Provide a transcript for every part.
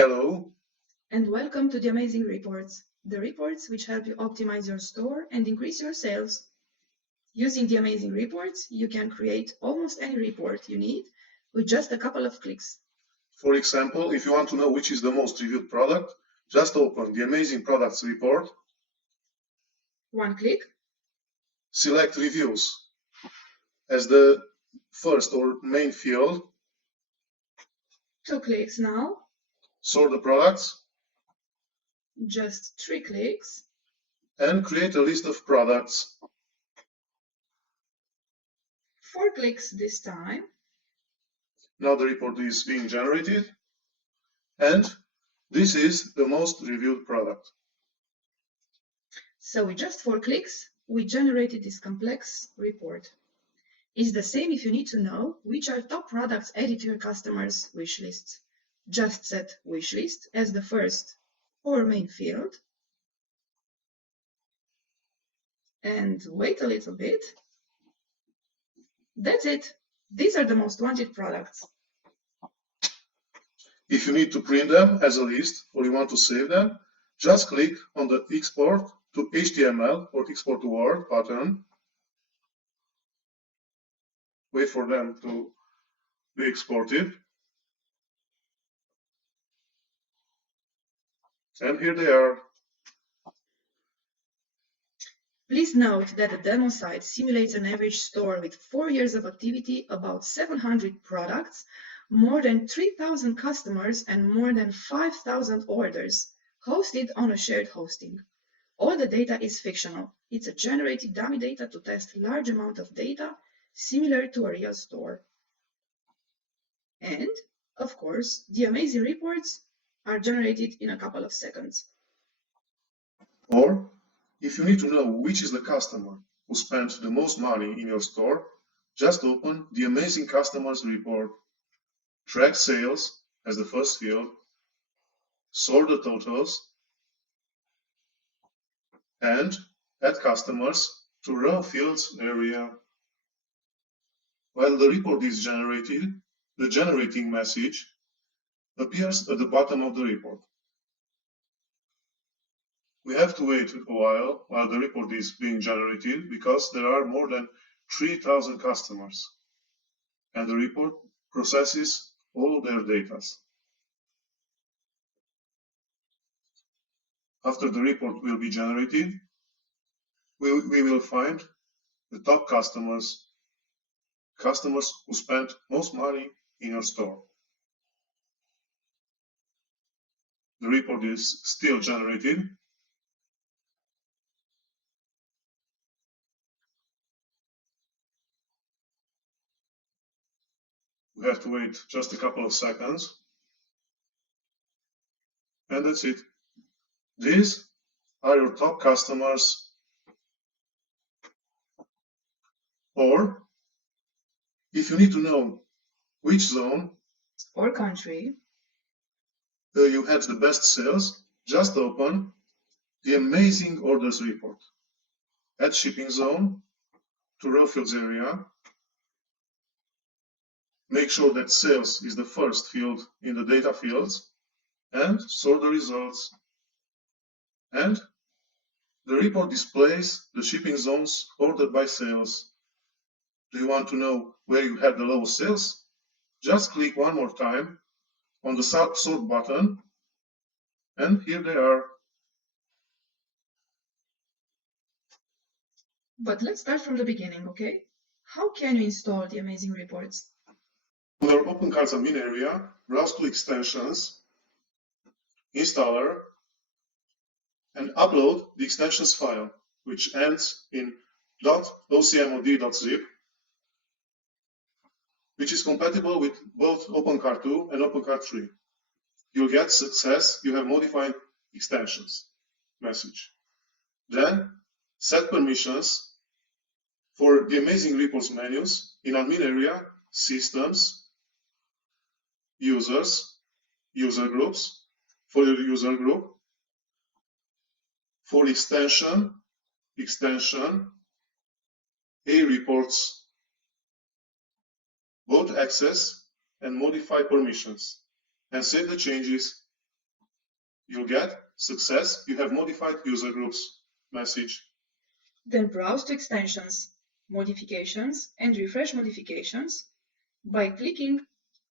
Hello, And welcome to the Amazing Reports, the reports which help you optimize your store and increase your sales. Using the Amazing Reports, you can create almost any report you need with just a couple of clicks. for example, if you want to know which is the most reviewed product, just open the Amazing Products report, One click, select Reviews as the first or main field, 2 clicks now, sort the products, just 3 clicks, and create a list of products. 4 clicks this time, Now the report is being generated, and this is the most reviewed product. so with just 4 clicks, we generated this complex report. It's the same if you need to know which are top products added to your customers' wish lists. Just set wish list as the first or main field and wait a little bit. That's it. These are the most wanted products. If you need to print them as a list or you want to save them, just click on the Export to HTML or Export to Word button. Wait for them to be exported. And here they are. Please note that the demo site simulates an average store with 4 years of activity, about 700 products, more than 3,000 customers, and more than 5,000 orders, hosted on a shared hosting. All the data is fictional. It's a generated dummy data to test large amount of data, similar to a real store. And, of course, the amazing reports are generated in a couple of seconds. Or, if you need to know which is the customer who spent the most money in your store, just open the Amazing Customers report, track sales as the first field, sort the totals, and add customers to raw fields area. While the report is generated, the generating message appears at the bottom of the report. We have to wait a while the report is being generated because there are more than 3,000 customers and the report processes all their data. After the report will be generated, we will find the top customers who spent most money in your store. The report is still generated. We have to wait just a couple of seconds. And that's it. These are your top customers. Or, if you need to know which zone or country you had the best sales, just open the Amazing Orders report. Add shipping zone to raw fields area. Make sure that sales is the first field in the data fields and sort the results. And the report displays the shipping zones ordered by sales. Do you want to know where you had the lowest sales? Just click one more time on the sort button, and here they are. But let's start from the beginning, okay? How can you install the amazing reports? On your Opencart admin area, browse to Extensions, Installer, and upload the extensions file, which ends in .ocmod.zip, which is compatible with both Opencart 2 and Opencart 3. You'll get success, you have modified extensions message. Then set permissions for the Amazing Reports menus in admin area, Systems, Users, User Groups, for your user group, for extension, A reports, both access and modify permissions, and save the changes you'll get success, you have modified user groups message. Then browse to extensions, modifications, and refresh modifications by clicking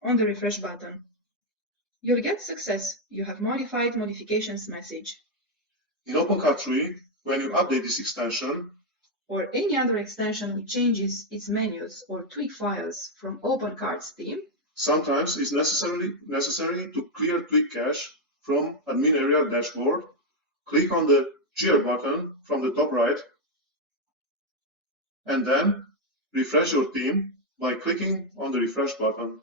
on the refresh button. You'll get success, you have modified modifications message. In Opencart 3, when you update this extension, or any other extension which changes its menus or tweak files from Opencart's theme, sometimes it's necessary to clear tweak cache from admin area dashboard. Click on the Gear button from the top right, and then refresh your theme by clicking on the refresh button.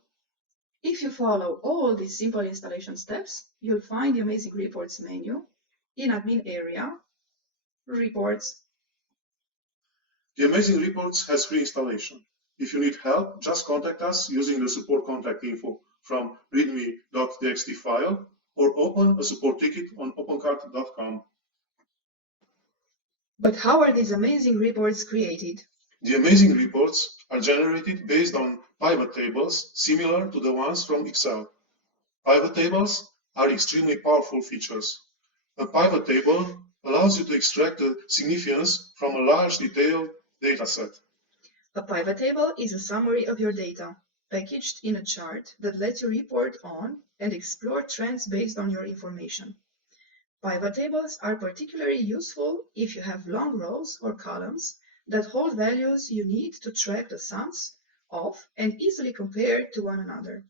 If you follow all these simple installation steps, you'll find the Amazing Reports menu in admin area, reports. The Amazing Reports has free installation. If you need help, just contact us using the support contact info from readme.txt file or open a support ticket on opencart.com. But how are these amazing reports created? The Amazing Reports are generated based on pivot tables similar to the ones from Excel. Pivot tables are extremely powerful features. A pivot table allows you to extract the significance from a large detailed dataset. A pivot table is a summary of your data, packaged in a chart that lets you report on and explore trends based on your information. Pivot tables are particularly useful if you have long rows or columns that hold values you need to track the sums of and easily compare to one another.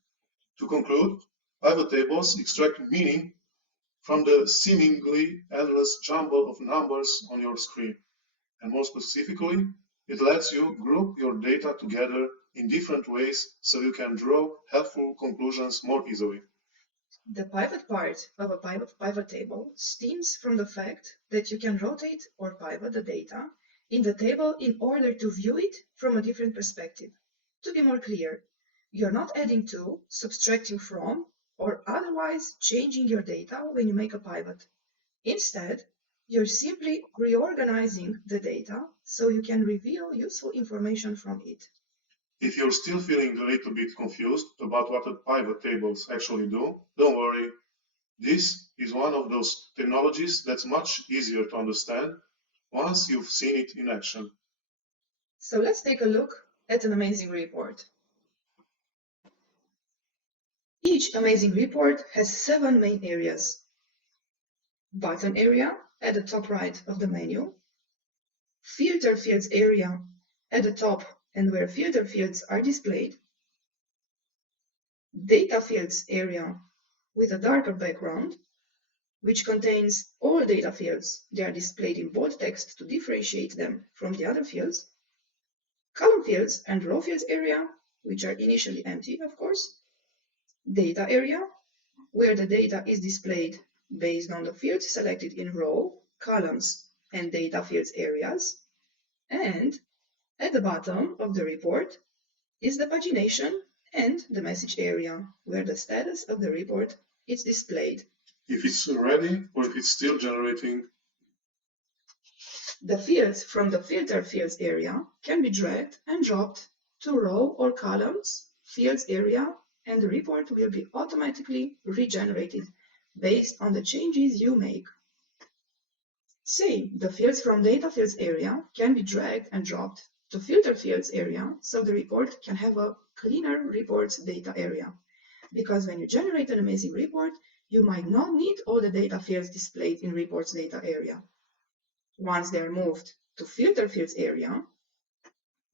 To conclude, pivot tables extract meaning from the seemingly endless jumble of numbers on your screen. And more specifically, it lets you group your data together in different ways so you can draw helpful conclusions more easily. The pivot part of a pivot table stems from the fact that you can rotate or pivot the data in the table in order to view it from a different perspective. To be more clear, you're not adding to, subtracting from, or otherwise changing your data when you make a pivot. Instead, you're simply reorganizing the data so you can reveal useful information from it. If you're still feeling a little bit confused about what the pivot tables actually do, don't worry. This is one of those technologies that's much easier to understand once you've seen it in action. So let's take a look at an amazing report. Each amazing report has 7 main areas. Button area at the top right of the menu, filter fields area at the top and where filter fields are displayed, data fields area with a darker background, which contains all data fields. They are displayed in bold text to differentiate them from the other fields, column fields and row fields area, which are initially empty, of course, data area, where the data is displayed based on the fields selected in row, columns, and data fields areas, and at the bottom of the report is the pagination and the message area, where the status of the report is displayed. If it's ready or if it's still generating. The fields from the filter fields area can be dragged and dropped to row or columns fields area, and the report will be automatically regenerated based on the changes you make. Same, the fields from data fields area can be dragged and dropped to filter fields area so the report can have a cleaner reports data area. Because when you generate an amazing report, you might not need all the data fields displayed in reports data area. Once they are moved to filter fields area,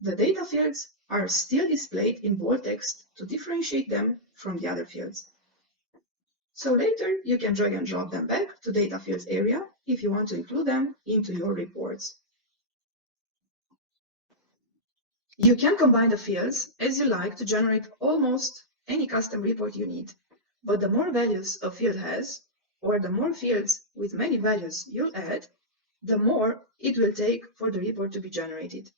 the data fields are still displayed in bold text to differentiate them from the other fields. So later you can drag and drop them back to data fields area if you want to include them into your reports. You can combine the fields as you like to generate almost any custom report you need, but the more values a field has, or the more fields with many values you'll add, the more it will take for the report to be generated.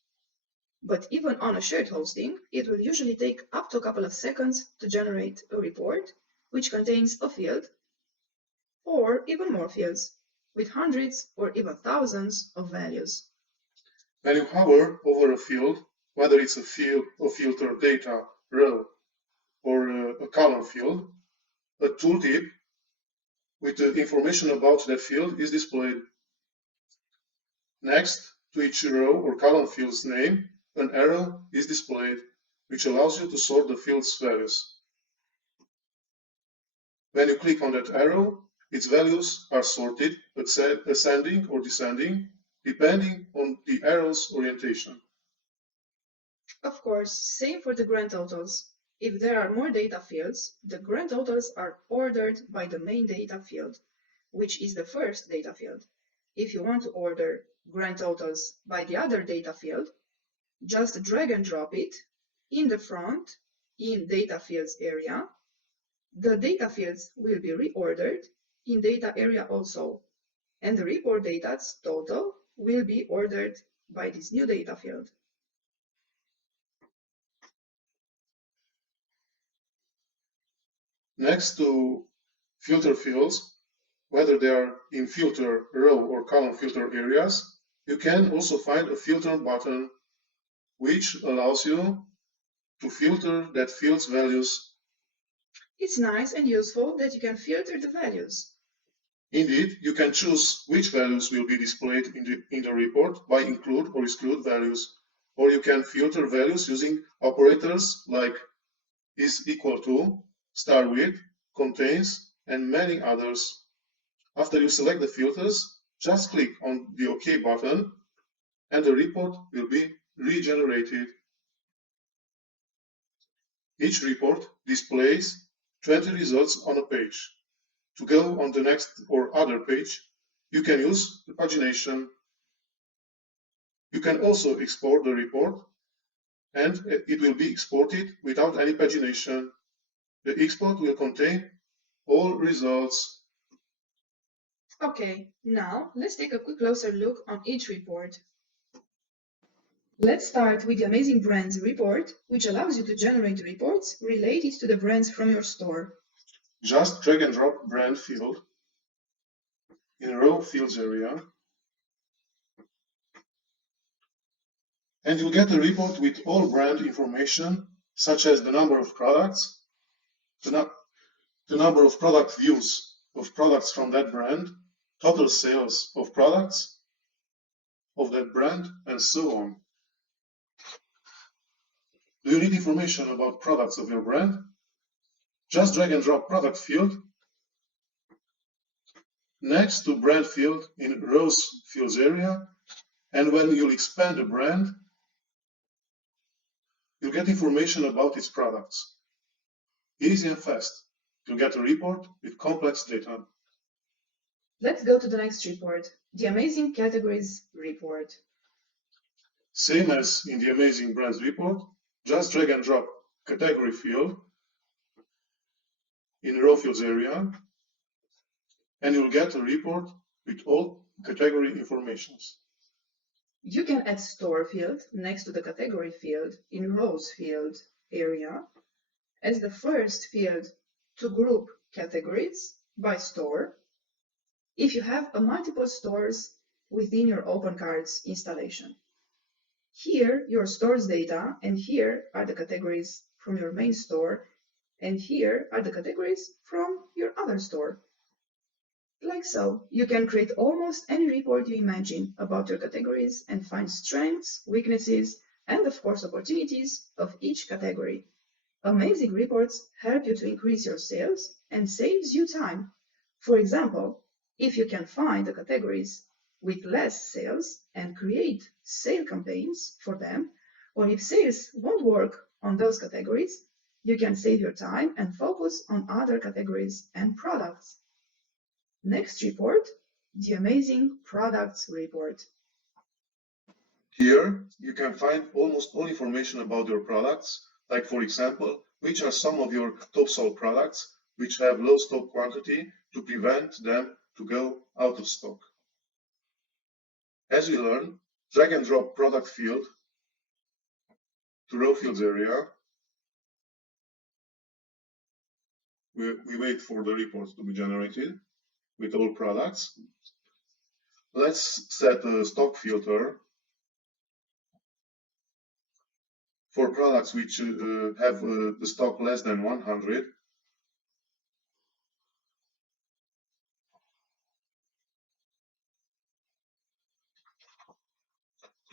But even on a shared hosting, it will usually take up to a couple of seconds to generate a report, which contains a field, or even more fields, with hundreds or even thousands of values. When you hover over a field, whether it's a field or filter data row or a column field, a tooltip with the information about that field is displayed. Next to each row or column field's name, an arrow is displayed, which allows you to sort the field's values. When you click on that arrow, its values are sorted, ascending or descending, depending on the arrow's orientation. Of course, same for the grand totals. If there are more data fields, the grand totals are ordered by the main data field, which is the first data field. If you want to order grand totals by the other data field, just drag and drop it in the front in data fields area. The data fields will be reordered in data area also, and the report data's total will be ordered by this new data field. Next to filter fields, whether they are in filter row or column filter areas, you can also find a filter button which allows you to filter that field's values. It's nice and useful that you can filter the values. Indeed, you can choose which values will be displayed in the report by include or exclude values, or you can filter values using operators like is equal to, star with, contains, and many others. After you select the filters, just click on the OK button and the report will be regenerated. Each report displays 20 results on a page. To go on the next or other page, you can use the pagination. You can also export the report and it will be exported without any pagination. The export will contain all results. Okay, now let's take a quick closer look on each report. Let's start with the Amazing Brands report, which allows you to generate reports related to the brands from your store. Just drag and drop brand field in row fields area, and you'll get a report with all brand information, such as the number of products, the number of product views of products from that brand, total sales of products of that brand, and so on. Do you need information about products of your brand? Just drag and drop product field next to brand field in rows fields area, and when you'll expand the brand, you'll get information about its products. Easy and fast. You'll get a report with complex data. Let's go to the next report, the Amazing Categories report. Same as in the Amazing Brands report, just drag and drop category field in row fields area, and you'll get a report with all category informations. You can add store field next to the category field in rows field area as the first field to group categories by store if you have multiple stores within your Opencart's installation. Here, your store's data, and here are the categories from your main store, and here are the categories from your other store. Like so, you can create almost any report you imagine about your categories and find strengths, weaknesses, and of course opportunities of each category. Amazing reports help you to increase your sales and saves you time. For example, if you can find the categories with less sales and create sale campaigns for them, or if sales won't work on those categories, you can save your time and focus on other categories and products. Next report, the Amazing Products report. Here, you can find almost all information about your products, like for example, which are some of your top sold products which have low stock quantity to prevent them to go out of stock. As we learn, drag and drop product field to row fields area. We wait for the report to be generated with all products. Let's set a stock filter for products which have the stock less than 100.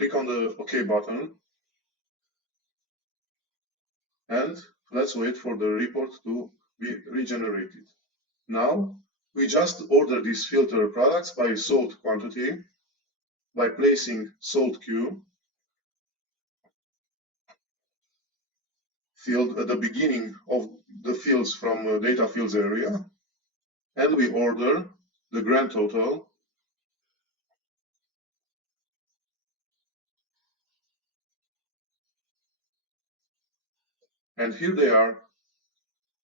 click on the OK button, and let's wait for the report to be regenerated. Now, we just order these filter products by sold quantity by placing sold queue field at the beginning of the fields from the data fields area, and we order the grand total and here they are,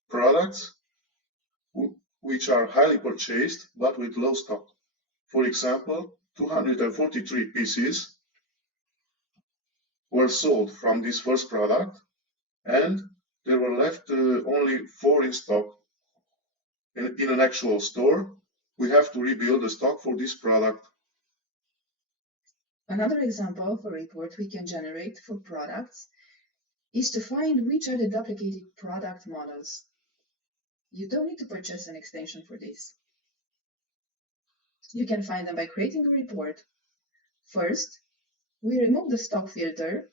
products which are highly purchased but with low stock. For example, 243 pieces were sold from this first product, and there were left only 4 in stock. In an actual store, we have to rebuild the stock for this product. Another example of a report we can generate for products is to find which are the duplicated product models. You don't need to purchase an extension for this. You can find them by creating a report. First, we remove the stock filter.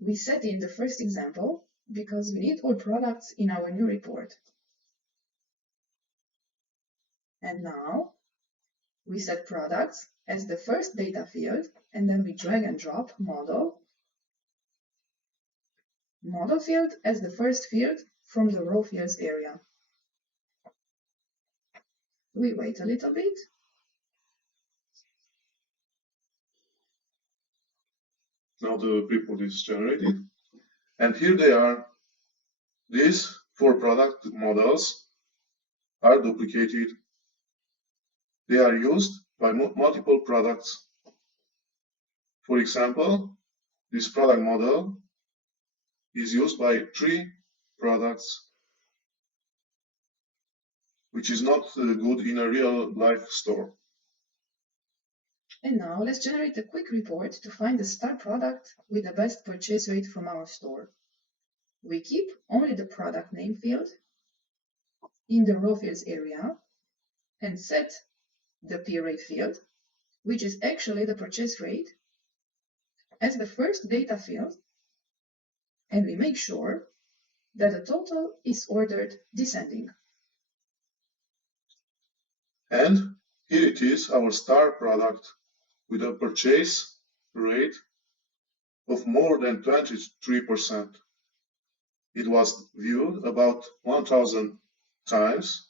We set in the first example because we need all products in our new report. And now we set products as the first data field, and then we drag and drop model field as the first field from the raw fields area. We wait a little bit. Now the report is generated, and here they are. These 4 product models are duplicated. They are used by multiple products. For example, this product model is used by 3 products, which is not good in a real life store. And now let's generate a quick report to find the star product with the best purchase rate from our store. We keep only the product name field in the raw fields area and set the P rate field, which is actually the purchase rate, as the first data field, and we make sure that the total is ordered descending. And here it is, our star product with a purchase rate of more than 23%. It was viewed about 1,000 times,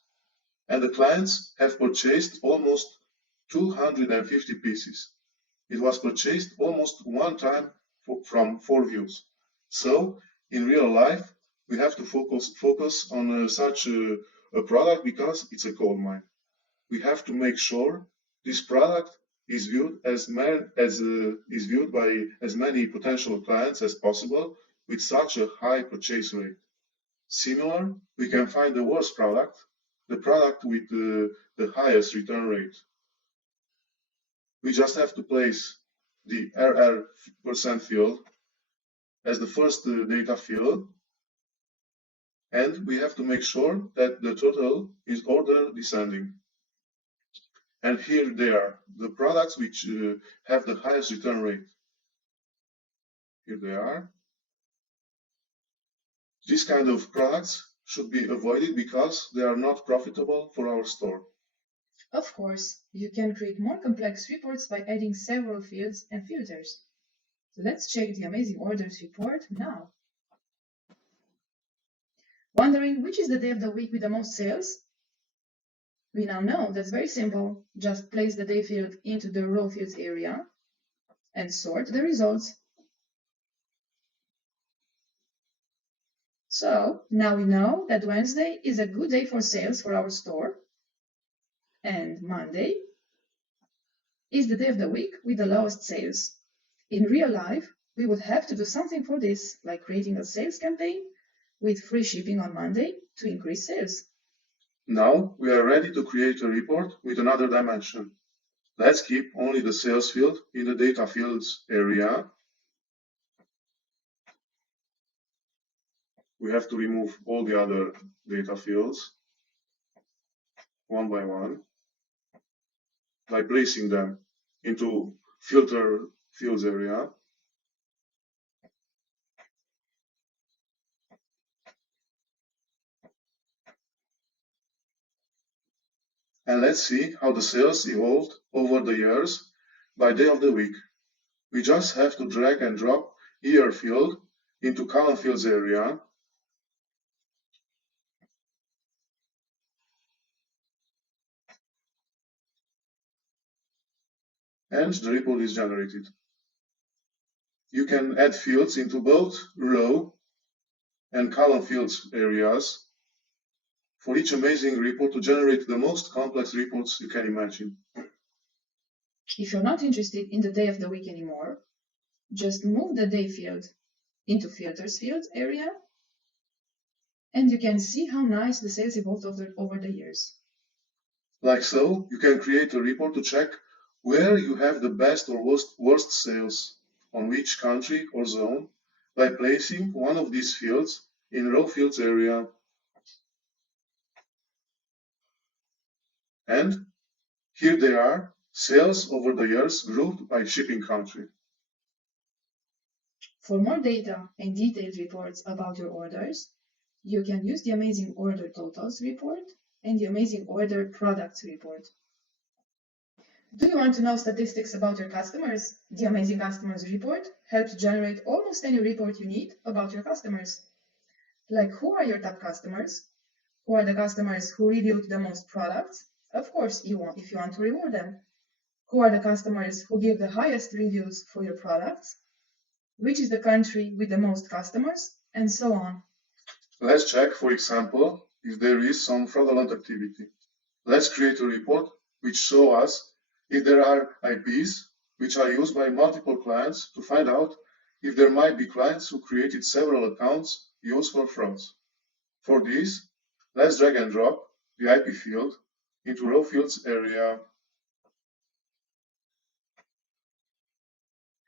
and the clients have purchased almost 250 pieces. It was purchased almost 1 time from 4 views. So in real life, we have to focus on such a product because it's a gold mine. We have to make sure this product is viewed is viewed by as many potential clients as possible with such a high purchase rate. Similar, we can find the worst product, the product with the highest return rate. We just have to place the RR% field as the first data field, and we have to make sure that the total is order descending. And here they are, the products which have the highest return rate. Here they are. These kind of products should be avoided because they are not profitable for our store. Of course, you can create more complex reports by adding several fields and filters. So let's check the Amazing Orders report now. Wondering which is the day of the week with the most sales? We now know that's very simple. Just place the day field into the raw fields area and sort the results. So now we know that Wednesday is a good day for sales for our store, and Monday is the day of the week with the lowest sales. In real life, we would have to do something for this, like creating a sales campaign with free shipping on Monday to increase sales. Now we are ready to create a report with another dimension. Let's keep only the sales field in the data fields area. We have to remove all the other data fields one by one by placing them into filter fields area. And let's see how the sales evolved over the years by day of the week. We just have to drag and drop year field into column fields area. And the report is generated. You can add fields into both row and column fields areas for each amazing report to generate the most complex reports you can imagine. If you're not interested in the day of the week anymore, just move the day field into filters field area, and you can see how nice the sales evolved over the years. Like so, you can create a report to check where you have the best or worst sales on which country or zone by placing one of these fields in row fields area. And here they are, sales over the years grouped by shipping country. For more data and detailed reports about your orders, you can use the Amazing Order Totals report and the Amazing Order Products report. Do you want to know statistics about your customers? The Amazing Customers report helps generate almost any report you need about your customers. Like, who are your top customers? Who are the customers who reviewed the most products? Of course, if you want to reward them. Who are the customers who give the highest reviews for your products? Which is the country with the most customers? And so on. Let's check, for example, if there is some fraudulent activity. Let's create a report which shows us if there are IPs which are used by multiple clients to find out if there might be clients who created several accounts used for frauds. For this, let's drag and drop the IP field into row fields area.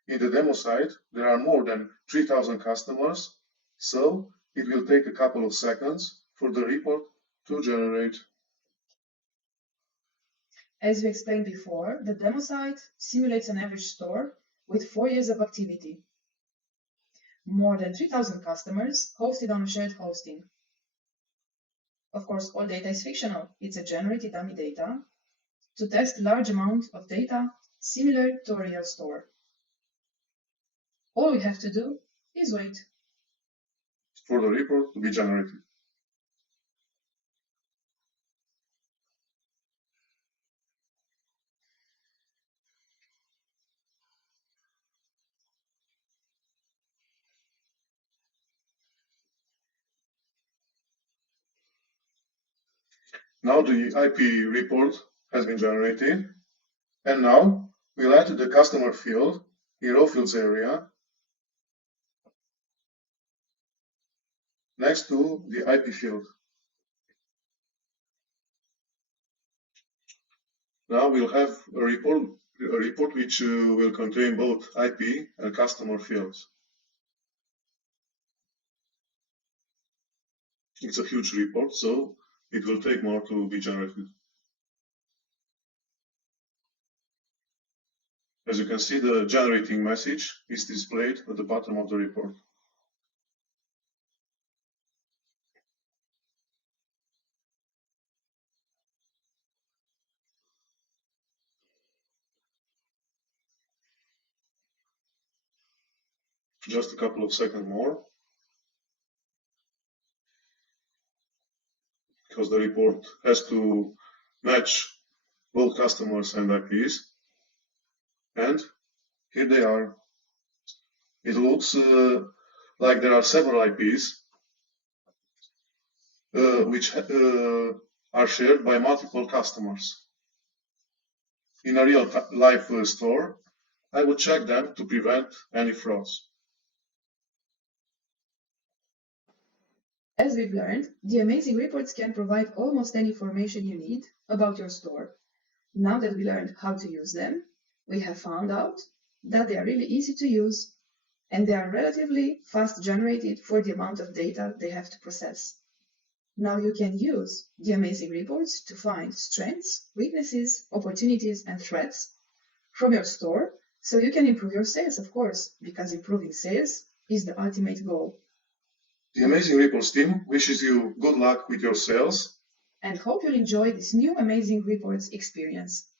In the demo site, there are more than 3,000 customers, so it will take a couple of seconds for the report to generate. As we explained before, the demo site simulates an average store with 4 years of activity. More than 3,000 customers hosted on a shared hosting. Of course, all data is fictional. It's a generated dummy data to test large amount of data similar to a real store. All we have to do is wait for the report to be generated. Now the IP report has been generated, and now we'll add the customer field in row fields area next to the IP field. Now we'll have a report which will contain both IP and customer fields. It's a huge report, so it will take more to be generated. As you can see, the generating message is displayed at the bottom of the report. Just a couple of seconds more, because the report has to match both customers and IPs. And here they are. It looks like there are several IPs which are shared by multiple customers. In a real life store, I would check them to prevent any frauds. As we've learned, the amazing reports can provide almost any information you need about your store. Now that we learned how to use them, we have found out that they are really easy to use and they are relatively fast generated for the amount of data they have to process. Now you can use the amazing reports to find strengths, weaknesses, opportunities, and threats from your store So you can improve your sales, of course, because improving sales is the ultimate goal. The Amazing Reports team wishes you good luck with your sales And hope you'll enjoy this new Amazing Reports experience.